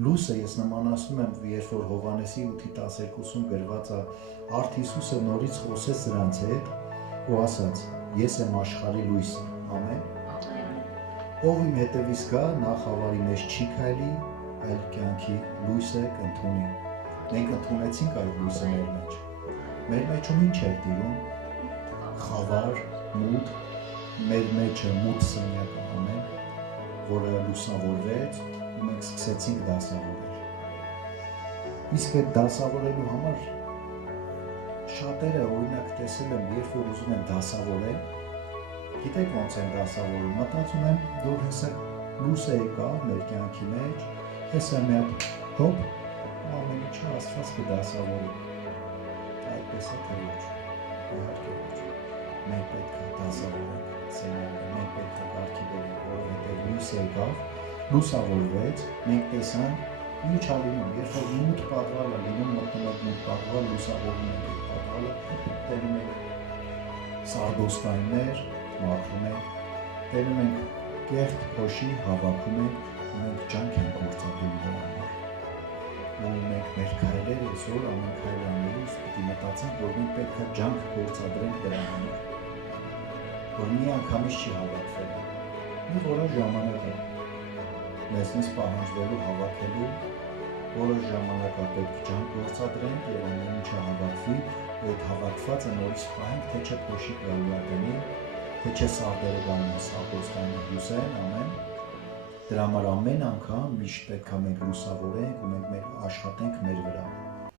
լույսը ես նմանացնում եմ, երբ որ Հովհաննեսի 8:12-ում գրված է, արդ Հիսուսը նորից խոսեց նրանց հետ ու ասաց. ես եմ աշխարհի լույսը, ամեն։ Ով իմ հետևից գա, նա խավարի մեջ չի քայլի, այլ կյանքի լույսը կընդունի։ Մենք ընդունեցինք այդ լույսը մեր մեջ։ Մեր մեջում ինչ էր տիրում։ Խավար, մութ, մեր մեջը մութ սենյակ, ամեն, որը լուսավորվեց ու մենք սկսեցինք դասավորել։ Իսկ այդ դասավորելու համար շատերը օրինակ տեսել եմ, երբ որ ուզում են դասավորել, գիտեք ոնց են դասավորում, մտածում են, որ հեսա լույսը եկավ մեր կյանքի մեջ, հեսա մի հատ հոպ, ամեն ինչը Աստված կդասավորի։ Այդպես է թե ոչ, իհարկե ոչ։ Մենք պետք է դասավորենք սենյակը, մենք պետք է կարգի բերենք, որովհետև լույսը եկավ, լուսավորվեց, մենք տեսանք, ինչ ա լինում, երբ որ մութ պատվալ է լինում, մտնում եք մութ պատվալ, լուսավորում եք այդ պատվալը, տենում եք սարդոստայններ, մաքրում ենք, տենում ենք կեղտ փոշի, հավաքում ենք, ու մենք ջանք ենք գործադրում դրա համար։ Ու մենք մեր քայլերը այսօր ամեն քայլ անելուց պիտի մտածենք, որ մենք պետք է ջանք գործադրենք դրա համար, որ մի անգամից չի հավաքվել, մի որոշ ժամանակ է մեզնից պահանջվելու հավաքելու, որոշ ժամանակ է պետք ջանք գործադրենք եւ ամեն ինչը հավաքվի, ու այդ հավաքվածը նորից պահենք, թե չէ փոշի գալու է տնի, թե չէ սարդերը գալու է սարդոստայնի լուսեն, ամեն։ Դրա համար ամեն անգամ միշտ պետք է մենք լուսավորենք ու մենք աշխատենք մեր վրա։